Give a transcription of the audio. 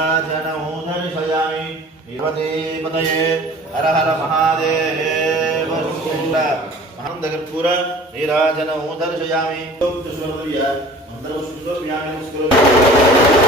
नीराजनौ दर्शयामि पार्वतीपतये हर हर महादेव शंकर महानन्दकर्पूर नीराजनौ दर्शयामि मंत्रपुष्पं दर्शयामि